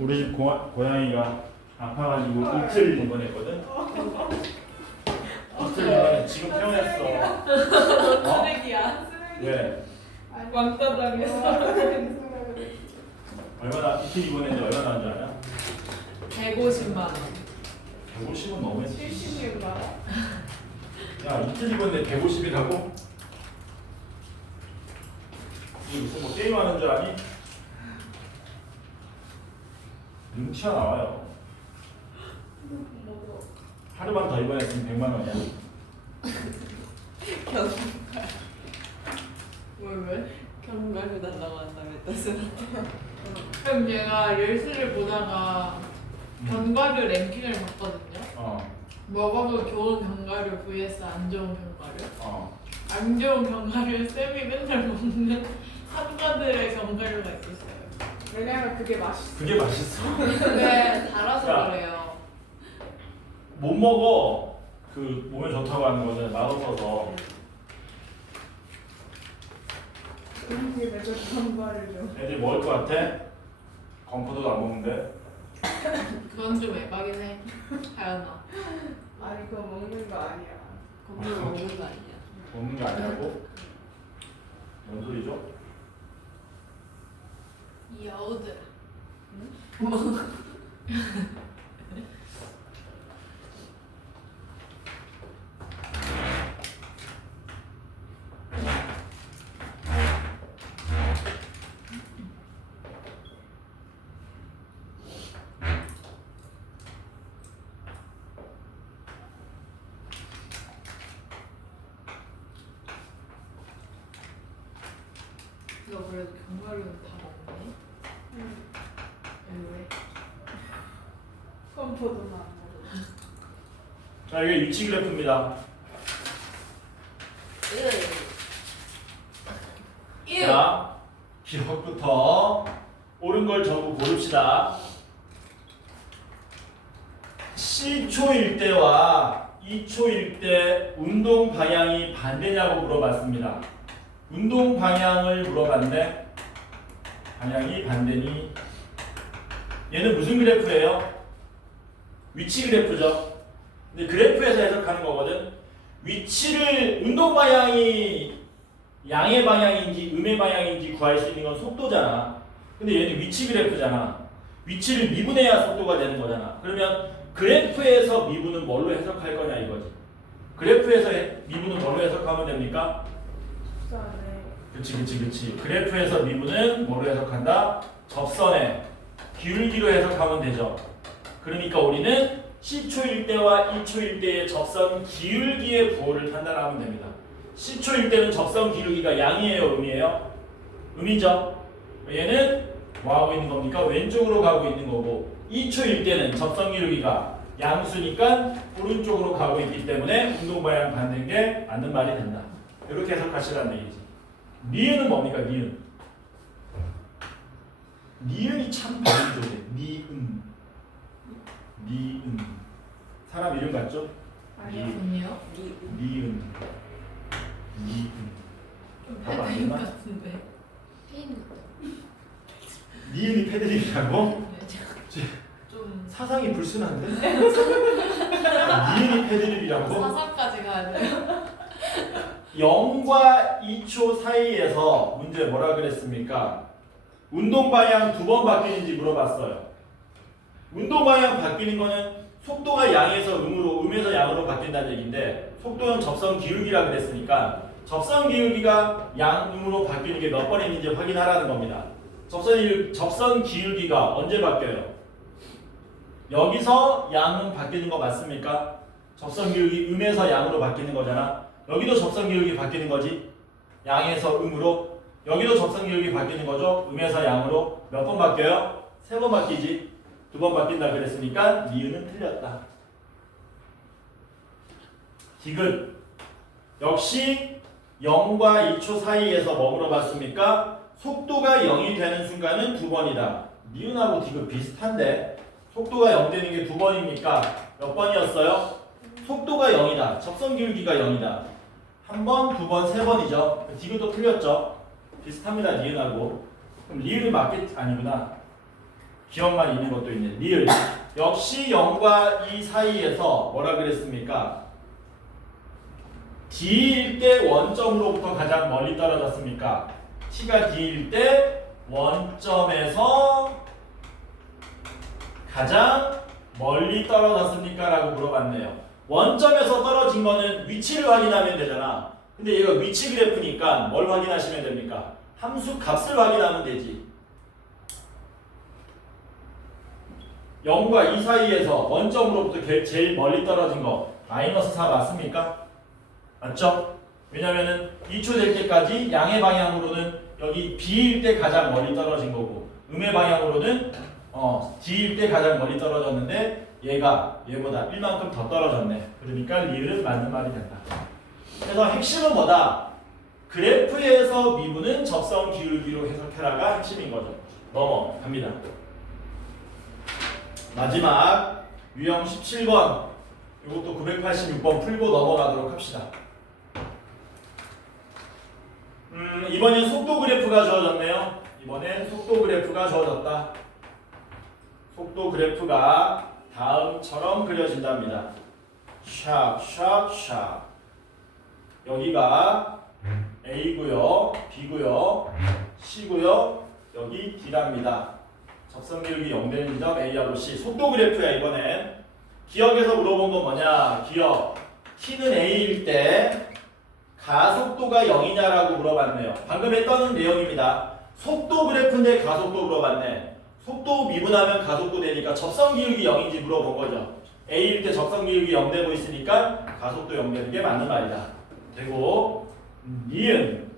우리 집 고양이가 아파가지고 이틀 입원했거든. 이틀 입원해. 지금 퇴원했어. 어? 쓰레기야. 왜? 왕따 당했어. 얼마나 이틀 입원했는데 얼마나 나온 줄 알아? 150만 원. 150은 너무했어. 70만 원? 야, 이틀 입원했는데 150이라고? 이게 무슨 뭐 게임하는 줄 아니? 눈 튀어나와요. 하루만 더 입원했으면 100만 원이야. 왜? 경과를 달라고 한다며 뜻은. 그럼 얘가 릴스를 보다가 견과류 랭킹을 봤거든요. 먹어도 좋은 견과류 vs 안 좋은 견과류. 안 좋은 견과류 쌤이 맨날 먹는 상가들의 견과류가 있었어요. 왜냐면 그게 맛있어. 그게 맛있어. 근데 달아서 야. 그래요. 못 먹어. 그 몸에 좋다고 하는 거는 맛없어서. 그게 매주 경과를 애들 먹을 것 같아? 건포도도 안 먹는데. 그건 좀 에바긴 해. 하연아. 아니 그거 먹는 거 아니야. 건물 먹는 거 아니야. 먹는 게 아니라고? 뭔 소리죠? 이 여우들. 너 그래도 견과류는 다 먹네? 응. 왜? 건포도는 안 먹어. 자, 이게 위치 그래프입니다. 자, 기억부터 옳은 걸 전부 고릅시다. C초일 때와 2초일 때 운동 방향이 반대냐고 물어봤습니다. 운동 방향을 물어봤는데 방향이 반대니 얘는 무슨 그래프예요? 위치 그래프죠. 근데 그래프에서 해석하는 거거든. 위치를 운동 방향이 양의 방향인지 음의 방향인지 구할 수 있는 건 속도잖아. 근데 얘는 위치 그래프잖아. 위치를 미분해야 속도가 되는 거잖아. 그러면 그래프에서 미분은 뭘로 해석할 거냐 이거지. 그래프에서 미분은 뭘로 해석하면 됩니까? 접선에. 그치. 그래프에서 미분은 뭐로 해석한다? 접선의 기울기로 해석하면 되죠. 그러니까 우리는 C초일 때와 2초일 때의 접선 기울기의 부호를 판단하면 됩니다. C초일 때는 접선 기울기가 양이에요, 음이에요? 음이죠. 얘는 뭐 하고 있는 겁니까? 왼쪽으로 가고 있는 거고 2초일 때는 접선 기울기가 양수니까 오른쪽으로 가고 있기 때문에 운동 방향 반대인 게 맞는 말이 된다. 이렇게 해석하시라는 얘기지. 니은은 뭡니까? 니은이 참 많이 좋네. 니은. 사람 이름 같죠? 아니요. 아니요? 니은. 좀 답안 패드립 됐나? 같은데. 니은이 패드립이라고? 좀 사상이 불순한데? 니은이 패드립이라고? 사사까지 가야 돼요. 0과 2초 사이에서 문제 뭐라 그랬습니까? 운동 방향 두 번 바뀌는지 물어봤어요. 운동 방향 바뀌는 거는 속도가 양에서 음으로, 음에서 양으로 바뀐다는 얘기인데 속도는 접선 기울기라 그랬으니까 접선 기울기가 양, 음으로 바뀌는 게 몇 번인지 확인하라는 겁니다. 접선 기울기가 언제 바뀌어요? 여기서 양은 바뀌는 거 맞습니까? 접선 기울기 음에서 양으로 바뀌는 거잖아. 여기도 접선 기울기 바뀌는 거지. 양에서 음으로. 여기도 접선 기울기 바뀌는 거죠. 음에서 양으로. 몇 번 바뀌어요? 3번 바뀌지. 2번 바뀐다 그랬으니까 니은은 틀렸다. 디귿. 역시 0과 2초 사이에서 뭐 물어봤습니까? 속도가 0이 되는 순간은 2번이다. 니은하고 디귿 비슷한데 속도가 0 되는 게 2번이니까 몇 번이었어요? 속도가 0이다. 접선 기울기가 0이다. 1번, 2번, 3번이죠. 디귿도 틀렸죠. 비슷합니다. 니은하고. 그럼 리을이 맞겠 아니구나. 기억만 있는 것도 있네. 리을. 역시 0과 2 사이에서 뭐라 그랬습니까? D일 때 원점으로부터 가장 멀리 떨어졌습니까? T가 D일 때 원점에서 가장 멀리 떨어졌습니까? 라고 물어봤네요. 원점에서 떨어진 거는 위치를 확인하면 되잖아. 근데 얘가 위치 그래프니까 뭘 확인하시면 됩니까? 함수 값을 확인하면 되지. 0과 2 사이에서 원점으로부터 제일 멀리 떨어진 거 마이너스 4 맞습니까? 맞죠? 왜냐면은 2초 될 때까지 양의 방향으로는 여기 B일 때 가장 멀리 떨어진 거고 음의 방향으로는 D일 때 가장 멀리 떨어졌는데 얘가 얘보다 1만큼 더 떨어졌네. 그러니까 리을은 맞는 말이 된다. 그래서 핵심은 뭐다? 그래프에서 미분은 접선 기울기로 해석해라가 핵심인 거죠. 넘어갑니다. 마지막 유형 17번 이것도 986번 풀고 넘어가도록 합시다. 이번엔 속도 그래프가 주어졌네요. 이번엔 속도 그래프가 주어졌다. 속도 그래프가 다음처럼 그려진답니다. 샥 여기가 A고요, B고요, C고요, 여기 D랍니다. 접선 기울기 0되는 지점 A하고 C. 속도 그래프야 이번엔. 기억에서 물어본 건 뭐냐? 기억. T는 A일 때 가속도가 0이냐라고 물어봤네요. 방금 했던 내용입니다. 속도 그래프인데 가속도 물어봤네. 속도 미분하면 가속도 되니까 접선 기울기 0인지 물어본 거죠. A일 때 접선 기울기 0 되고 있으니까 가속도 0 되는 게 맞는 말이다. 되고 니은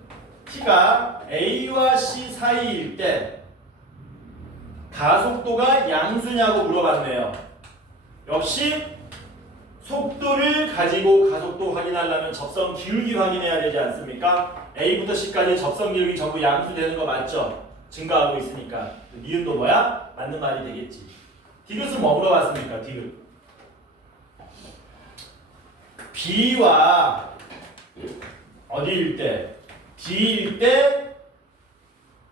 T가 A와 C 사이일 때 가속도가 양수냐고 물어봤네요. 역시 속도를 가지고 가속도 확인하려면 접선 기울기 확인해야 되지 않습니까? A부터 C까지 접선 기울기 전부 양수 되는 거 맞죠? 증가하고 있으니까 니은도 뭐야? 맞는 말이 되겠지. 디귿은 뭐 물어봤습니까? 디귿 B와 어디일 때? D일 때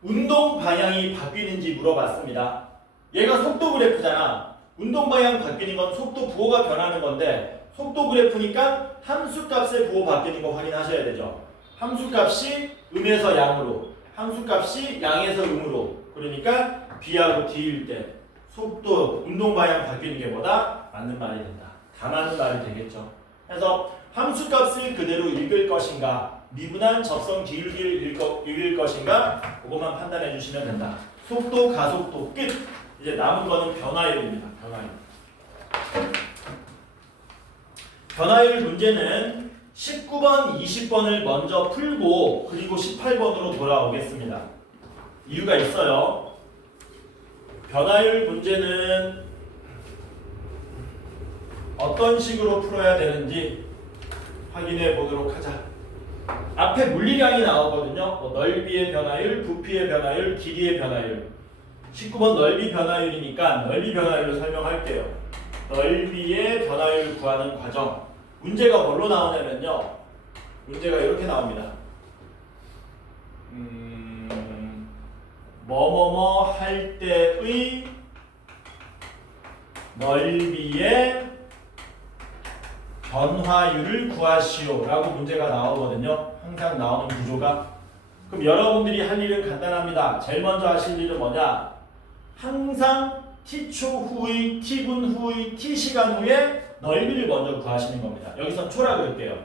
운동 방향이 바뀌는지 물어봤습니다. 얘가 속도 그래프잖아. 운동 방향 바뀌는 건 속도 부호가 변하는 건데 속도 그래프니까 함수값의 부호 바뀌는 거 확인하셔야 되죠. 함수값이 음에서 양으로, 함수값이 양에서 음으로. 그러니까 B하고 D일 때 속도, 운동 방향 바뀌는 게 뭐다? 맞는 말이 된다. 다 맞는 말이 되겠죠. 그래서 함수값을 그대로 읽을 것인가, 미분한 접선 기울기를 읽을 것인가, 그것만 판단해 주시면 된다. 속도, 가속도 끝. 이제 남은 거는 변화율입니다. 변화율 문제는 19번, 20번을 먼저 풀고 그리고 18번으로 돌아오겠습니다. 이유가 있어요. 변화율 문제는 어떤 식으로 풀어야 되는지 확인해 보도록 하자. 앞에 물리량이 나오거든요. 넓이의 변화율, 부피의 변화율, 길이의 변화율. 19번 넓이 변화율이니까 넓이 변화율로 설명할게요. 넓이의 변화율 구하는 과정. 문제가 뭘로 나오냐면요. 문제가 이렇게 나옵니다. 뭐뭐뭐 할 때의 넓이의 변화율을 구하시오 라고 문제가 나오거든요. 항상 나오는 구조가. 그럼 여러분들이 할 일은 간단합니다. 제일 먼저 하실 일은 뭐냐? 항상 T초 후의, T분 후의, T시간 후에 넓이를 먼저 구하시는 겁니다. 여기서 초라 그럴게요.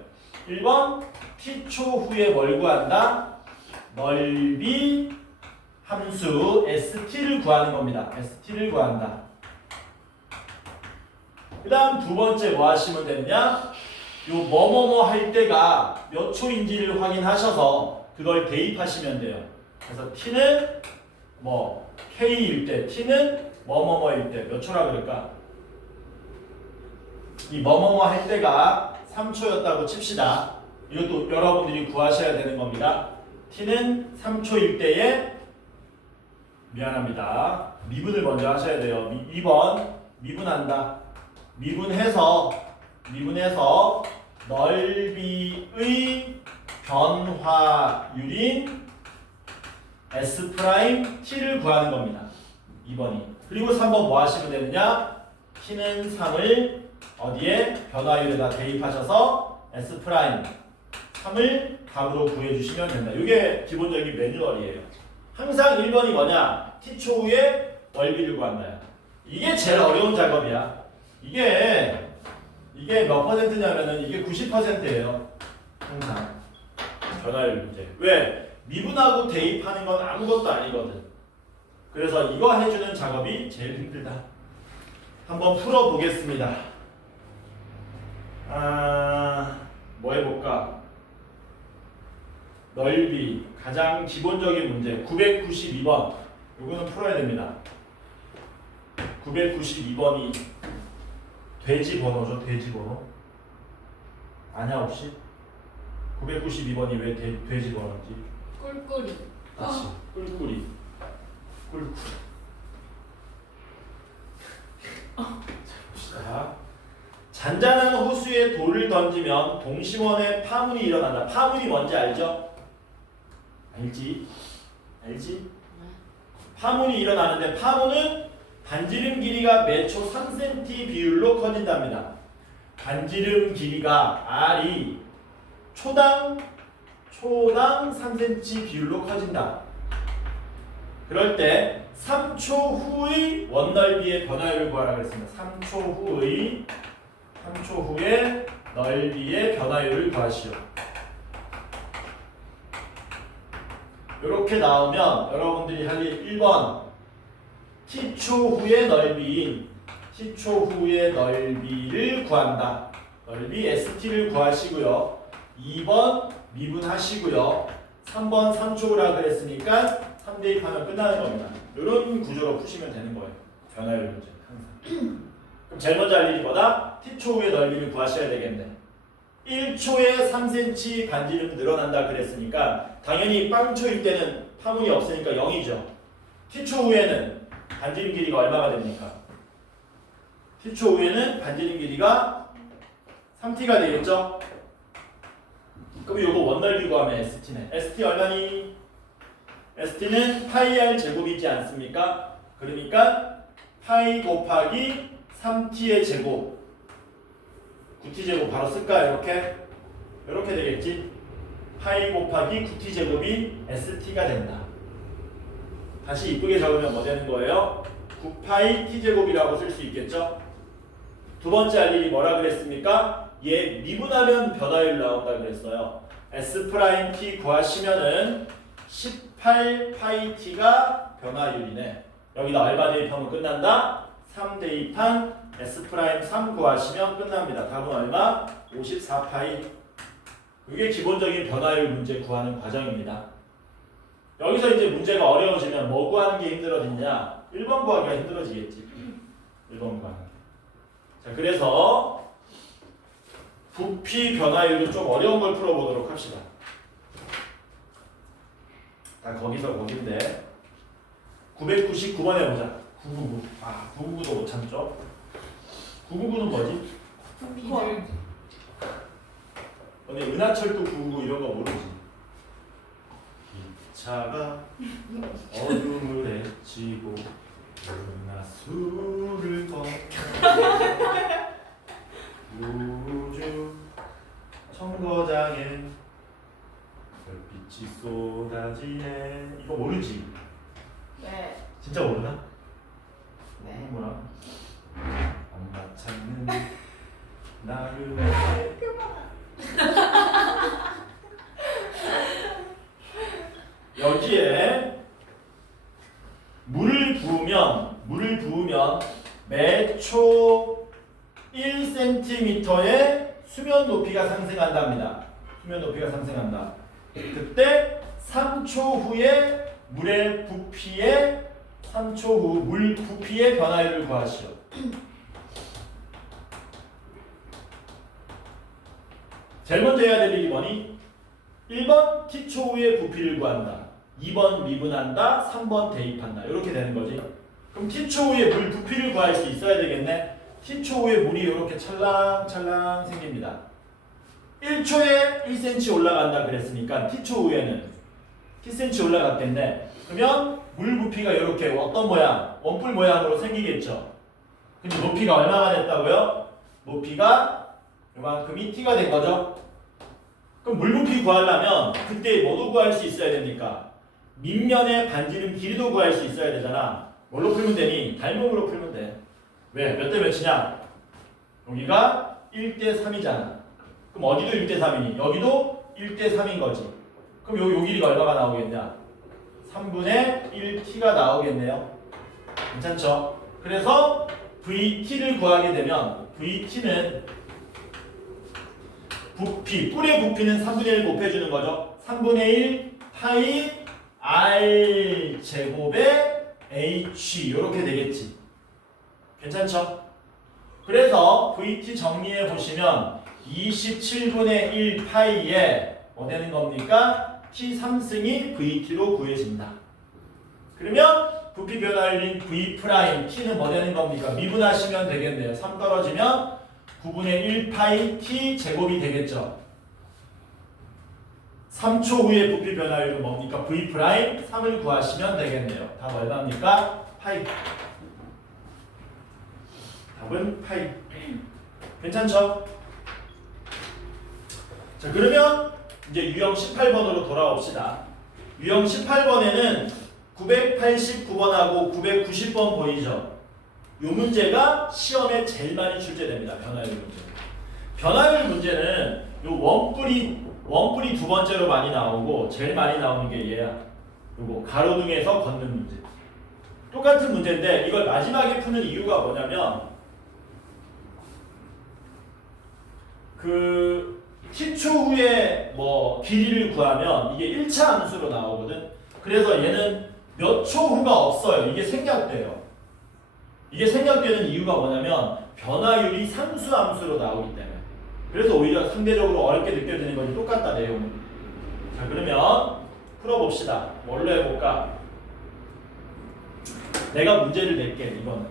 1번 T초 후에 뭘 구한다? 넓이 함수 ST를 구하는 겁니다. ST를 구한다. 그 다음 두 번째 뭐 하시면 되느냐? 요 뭐뭐뭐 할 때가 몇 초인지를 확인하셔서 그걸 대입하시면 돼요. 그래서 T는 뭐 K일 때, T는 뭐뭐뭐일 때 몇 초라 그럴까? 이 뭐뭐뭐 할 때가 3초였다고 칩시다. 이것도 여러분들이 구하셔야 되는 겁니다. T는 3초일 때에 미안합니다. 미분을 먼저 하셔야 돼요. 2번 미분한다. 미분해서 넓이의 변화율인 S', T를 구하는 겁니다. 2번이. 그리고 3번 뭐 하시면 되느냐? T는 3을 어디에? 변화율에다 대입하셔서 S 프라임 3을 답으로 구해주시면 된다. 이게 기본적인 매뉴얼이에요. 항상 1번이 뭐냐? T초후의 넓이를 구한다. 이게 제일 어려운 작업이야. 이게 몇 퍼센트냐면은 이게 90%예요. 항상 변화율 문제. 왜? 미분하고 대입하는 건 아무것도 아니거든. 그래서 이거 해주는 작업이 제일 힘들다. 한번 풀어보겠습니다. 뭐 해볼까? 넓이 가장 기본적인 문제 992번. 이거는 풀어야 됩니다. 992번이 돼지 번호죠. 돼지 번호. 아냐 혹시? 992번이 왜 돼지 번호인지? 꿀꿀이. 그렇지. 꿀꿀이. 꿀꿀. 자, 잔잔한 호수에 돌을 던지면 동심원에 파문이 일어난다. 파문이 뭔지 알죠? 알지? 파문이 일어나는데 파문은 반지름 길이가 매초 3cm 비율로 커진답니다. 반지름 길이가 R이 초당 3cm 비율로 커진다. 그럴 때 3초 후의 원넓이의 변화율을 구하라 그랬습니다. 3초 후의 넓이의 변화율을 구하시오. 이렇게 나오면 여러분들이 할 일 1번 T초 후의 넓이인 T초 후의 넓이를 구한다. 넓이 ST를 구하시고요. 2번 미분하시고요. 3번 3초라 그랬으니까 3 대입하면 끝나는 겁니다. 이런 구조로 푸시면 되는 거예요. 변화율 문제 항상. 그럼 제일 먼저 할 일이 뭐다? T초 후의 넓이를 구하셔야 되겠네. 1초에 3cm 반지름 늘어난다 그랬으니까 당연히 빵초일 때는 파문이 없으니까 0이죠. T초 후에는 반지름 길이가 얼마가 됩니까? T초 후에는 반지름 길이가 3t가 되겠죠? 그럼 요거 원넓이 구하면 ST네. ST 얼마니? ST는 파이 R 제곱이지 않습니까? 그러니까 파이 곱하기 3t의 제곱 9t 제곱 바로 쓸까? 이렇게 되겠지? 파이 곱하기 9t 제곱이 ST가 된다. 다시 이쁘게 적으면 뭐 되는 거예요? 9파이 t 제곱이라고 쓸 수 있겠죠? 두 번째 할 일이 뭐라 그랬습니까? 얘 미분하면 변화율 나온다 그랬어요. S 프라임 t 구하시면은 18파이 t가 변화율이네. 여기다 얼마 대입하면 끝난다? 3 대입한 S 프라임 3 구하시면 끝납니다. 답은 얼마? 54파이. 이게 기본적인 변화율 문제 구하는 과정입니다. 여기서 이제 문제가 어려워지면 뭐 구하는 게 힘들어지냐? 1번 구하기가 힘들어지겠지. 1번 구하는 게. 자, 그래서 부피 변화율도 좀 어려운 걸 풀어보도록 합시다. 다 거기서 거긴데 999번 해보자. 999. 999도 못 참죠? 999는 뭐지? 비둘기. 근데 은하철도 999 이런 거 모르지? 기차가 어둠을 헤치고 은하수를 건너 우주 청거장에 별빛이 쏟아지네. 이거 모르지? 네. 진짜 모르나? 네. 모르구나. 엄마 찾는 나그네. 여기에 물을 부으면 매초 1cm의 수면 높이가 상승한답니다. 수면 높이가 상승한다. 그때 3초 후에 물의 부피의 3초 후 물 부피의 변화율을 구하시오. 제일 먼저 해야 될 일이 뭐니? 1번 T초 후의 부피를 구한다. 2번 미분한다. 3번 대입한다. 이렇게 되는 거지. 그럼 T초 후에 물 부피를 구할 수 있어야 되겠네. T초 후에 물이 이렇게 찰랑찰랑 생깁니다. 1초에 1cm 올라간다 그랬으니까 T초 후에는 Tcm 올라갔겠네. 그러면 물 부피가 이렇게 어떤 모양? 원뿔 모양으로 생기겠죠. 근데 높이가 얼마가 됐다고요? 높이가 이만큼이 t가 된 거죠. 그럼 물 부피 구하려면 그때 뭐도 구할 수 있어야 됩니까? 밑면의 반지름 길이도 구할 수 있어야 되잖아. 뭘로 풀면 되니? 닮음으로 풀면 돼. 왜? 몇 대 몇이냐? 여기가 1대 3이잖아. 그럼 어디도 1대 3이니? 여기도 1대 3인 거지. 그럼 요 길이가 얼마가 나오겠냐? 3분의 1t가 나오겠네요. 괜찮죠? 그래서 VT를 구하게 되면 VT는 부피, 뿔의 부피는 3분의 1 곱해주는 거죠. 3분의 1 파이 R 제곱의 H 이렇게 되겠지. 괜찮죠? 그래서 VT 정리해 보시면 27분의 1 파이에 뭐 되는 겁니까? T 3승이 VT로 구해진다. 그러면 부피 변화율인 V 프라임 T는 뭐 되는 겁니까? 미분하시면 되겠네요. 3 떨어지면 9분의 1 파이 T 제곱이 되겠죠. 3초 후에 부피 변화율은 뭡니까? V 프라임 3을 구하시면 되겠네요. 답 얼마입니까? 파이. 답은 파이. 괜찮죠? 자, 그러면 이제 유형 18번으로 돌아옵시다. 유형 18번에는 989번하고 990번 보이죠? 이 문제가 시험에 제일 많이 출제됩니다. 변화율 문제. 변화율 문제는 요 원뿔이 두 번째로 많이 나오고 제일 많이 나오는 게 얘야. 요거 가로등에서 걷는 문제. 똑같은 문제인데 이걸 마지막에 푸는 이유가 뭐냐면 그 t초 후에 뭐 길이를 구하면 이게 1차 함수로 나오거든. 그래서 얘는 몇 초 후가 없어요. 이게 생략돼요. 이게 생략되는 이유가 뭐냐면 변화율이 상수 함수로 나오기 때문에. 그래서 오히려 상대적으로 어렵게 느껴지는 거지. 똑같다 내용은. 자, 그러면 풀어봅시다. 뭘로 해볼까? 내가 문제를 낼게. 이거는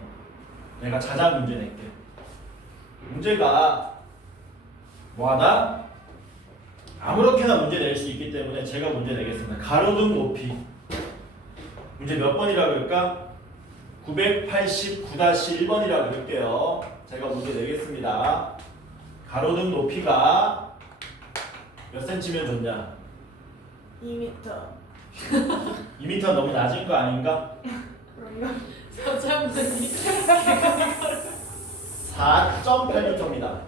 내가 자작 문제 낼게. 문제가 뭐하다? 아무렇게나 문제 낼 수 있기 때문에 제가 문제 내겠습니다. 가로등 높이. 문제 몇 번이라 그럴까? 989-1번이라 그럴게요. 제가 문제 내겠습니다. 가로등 높이가 몇 cm면 좋냐? 2m. 2m 너무 낮은 거 아닌가? 그럼요. 서장훈이 4.8m입니다.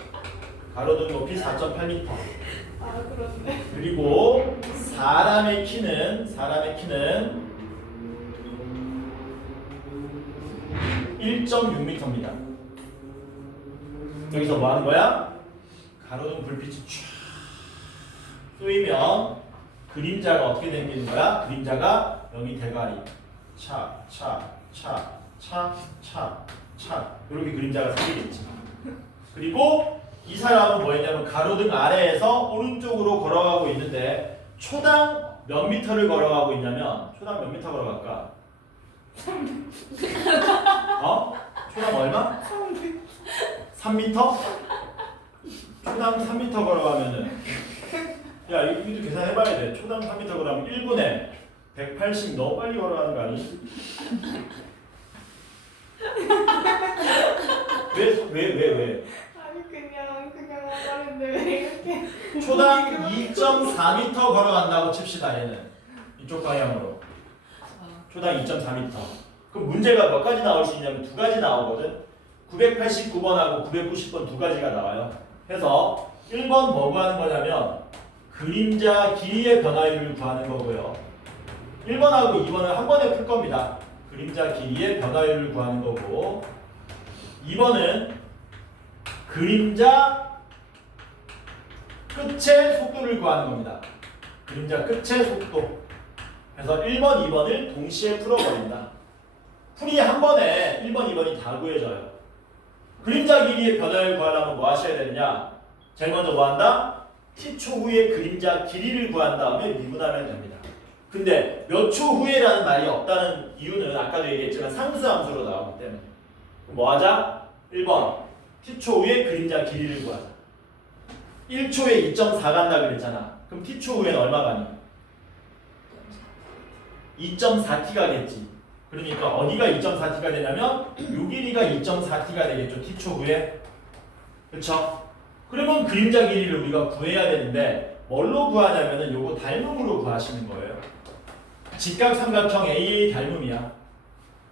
가로등 높이 4.8m. 아, 그렇네. 그리고 사람의 키는 1.6m입니다. 여기서 뭐 하는 거야? 가로등 불빛이 쫙 쏘이면 그림자가 어떻게 생기는 거야? 그림자가 여기 대가리 차 이렇게 그림자가 생기겠지. 그리고 이 사람은 뭐였냐면 가로등 아래에서 오른쪽으로 걸어가고 있는데 초당 몇 미터를 걸어가고 있냐면 초당 몇 미터 걸어갈까? 초당 얼마? 3미터? 초당 3미터 걸어가면은 야 이것도 계산해봐야 돼. 초당 3미터 걸어가면 1분에 180 너무 빨리 걸어가는 거 아니지? 왜? 아니, 그냥 말인데 왜 이렇게. 초당 2.4m 걸어간다고 칩시다. 얘는 이쪽 방향으로 초당 2.4m. 그럼 문제가 몇 가지 나올 수 있냐면 두 가지 나오거든. 989번하고 990번 두 가지가 나와요. 그래서 1번 뭐 구하는 거냐면 그림자 길이의 변화율을 구하는 거고요. 1번하고 2번은 한 번에 풀 겁니다. 그림자 길이의 변화율을 구하는 거고 2번은 그림자 끝의 속도를 구하는 겁니다. 그림자 끝의 속도. 그래서 1번, 2번을 동시에 풀어버린다. 풀이 한 번에 1번, 2번이 다 구해져요. 그림자 길이의 변화를 구하려면 뭐 하셔야 되느냐? 제일 먼저 뭐 한다? t초 후에 그림자 길이를 구한 다음에 미분하면 됩니다. 근데 몇 초 후에라는 말이 없다는 이유는 아까도 얘기했지만 상수함수로 나오기 때문에 뭐 하자? 1번 t초 후에 그림자 길이를 구하자. 1초에 2.4 간다 그랬잖아. 그럼 t초 후에는 얼마 가니? 2.4t가겠지. 그러니까 어디가 2.4t가 되냐면 요 길이가 2.4t가 되겠죠. t 초후에. 그쵸? 그러면 그림자 길이를 우리가 구해야 되는데 뭘로 구하냐면은 요거 닮음으로 구하시는 거예요. 직각삼각형 AA 닮음이야.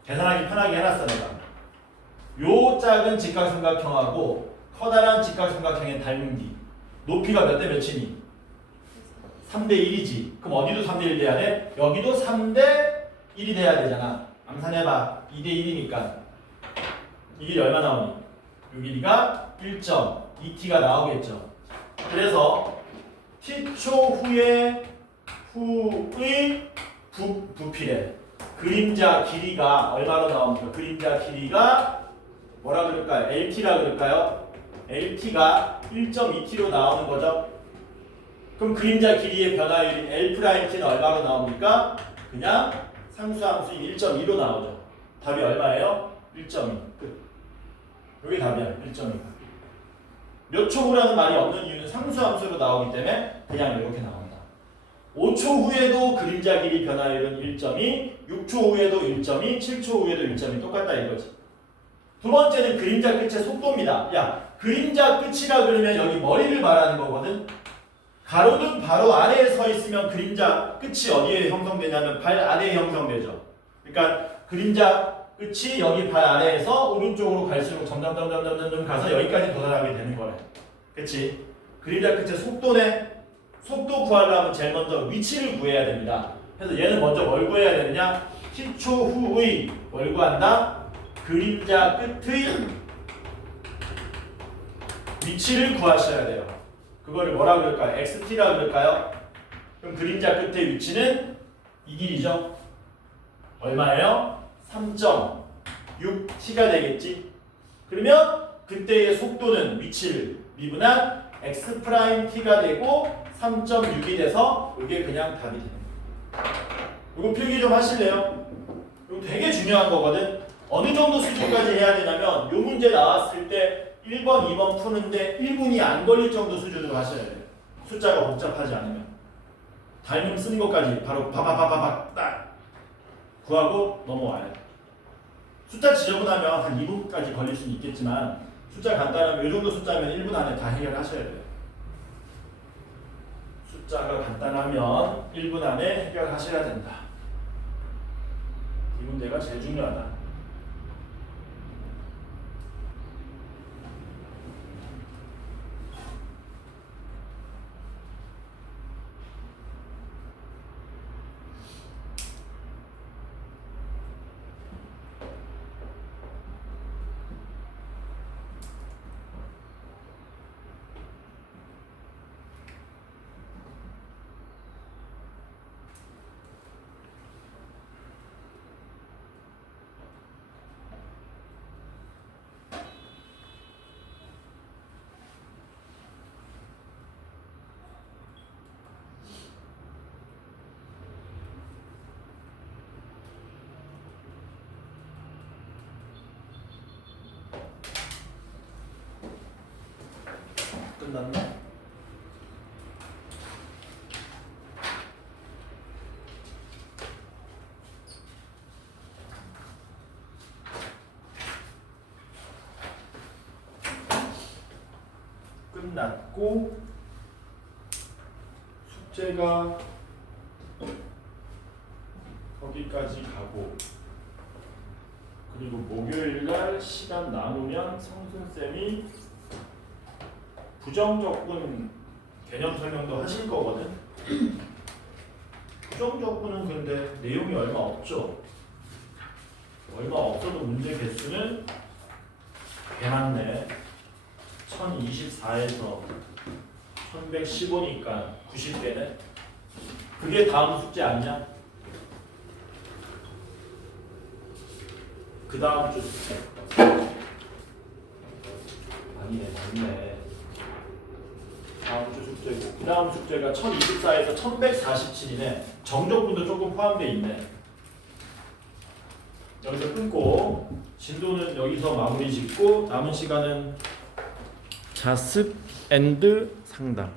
계산하기 편하게 해놨어 내가. 요 작은 직각삼각형하고 커다란 직각삼각형의 닮음기 높이가 몇 대 몇이니? 3대 1이지. 그럼 어디도 3대 1 돼야 돼? 여기도 3대 1이 돼야 되잖아. 암산해봐. 2대 1이니까 이게 얼마 나오니? 요 길이가 1.2t가 나오겠죠. 그래서 t초 후의 부피래. 그림자 길이가 얼마로 나옵니까? 그림자 길이가 뭐라 그럴까요? LT라 그럴까요? LT가 1.2t로 나오는 거죠. 그럼 그림자 길이의 변화율인 L'T는 얼마로 나옵니까? 그냥 상수함수인 1.2로 나오죠. 답이 얼마예요? 1.2. 끝. 여기 답이야. 1.2. 몇 초 후라는 말이 없는 이유는 상수함수로 나오기 때문에 그냥 이렇게 나온다. 5초 후에도 그림자 길이 변화율은 1.2, 6초 후에도 1.2, 7초 후에도 1.2 똑같다 이거지. 두 번째는 그림자 끝의 속도입니다. 야, 그림자 끝이라 그러면 여기 머리를 말하는 거거든. 가로등 바로 아래에 서 있으면 그림자 끝이 어디에 형성되냐면 발 아래에 형성되죠. 그러니까 그림자 끝이 여기 발 아래에서 오른쪽으로 갈수록 점점 가서 여기까지 도달하게 되는 거래. 그치? 그림자 끝의 속도네. 속도 구하려면 제일 먼저 위치를 구해야 됩니다. 그래서 얘는 먼저 뭘 구해야 되느냐? t초 후의 뭘 구한다? 그림자 끝의 위치를 구하셔야 돼요. 그거를 뭐라 그럴까요? xt라 그럴까요? 그럼 그림자 끝의 위치는 이 길이죠. 얼마예요? 3.6t가 되겠지. 그러면 그때의 속도는 위치를 미분한 x't가 되고 3.6이 돼서 이게 그냥 답이 됩니다. 이거 필기 좀 하실래요? 이거 되게 중요한 거거든. 어느 정도 수준까지 해야 되냐면 이 문제 나왔을 때 1번, 2번 푸는데 1분이 안 걸릴 정도 수준으로 하셔야 돼요. 숫자가 복잡하지 않으면. 닮음 쓰는 것까지 바로 바바바바박 딱 구하고 넘어와요. 숫자 지저분하면 한 2분까지 걸릴 수는 있겠지만 숫자 간단하면 이 정도 숫자면 1분 안에 다 해결하셔야 돼요. 숫자가 간단하면 1분 안에 해결하셔야 된다. 이 문제가 제일 중요하다. 끝났나? 끝났고 숙제가 거기까지 가고 그리고 목요일날 시간 남으면 성순쌤이 부정적분 개념 설명도 하실 거거든. 부정적분은 근데 내용이 얼마 없죠. 얼마 없어도 문제 개수는 개 많네. 1024에서 1115니까 90개네. 그게 다음 숙제 아니냐? 그 다음 주 숙제. 아니네, 맞네. 다음 주 숙제고 그 다음 숙제가 1024에서 1147이네. 정적분도 조금 포함되어 있네. 여기서 끊고 진도는 여기서 마무리 짓고 남은 시간은 자습 앤드 상담.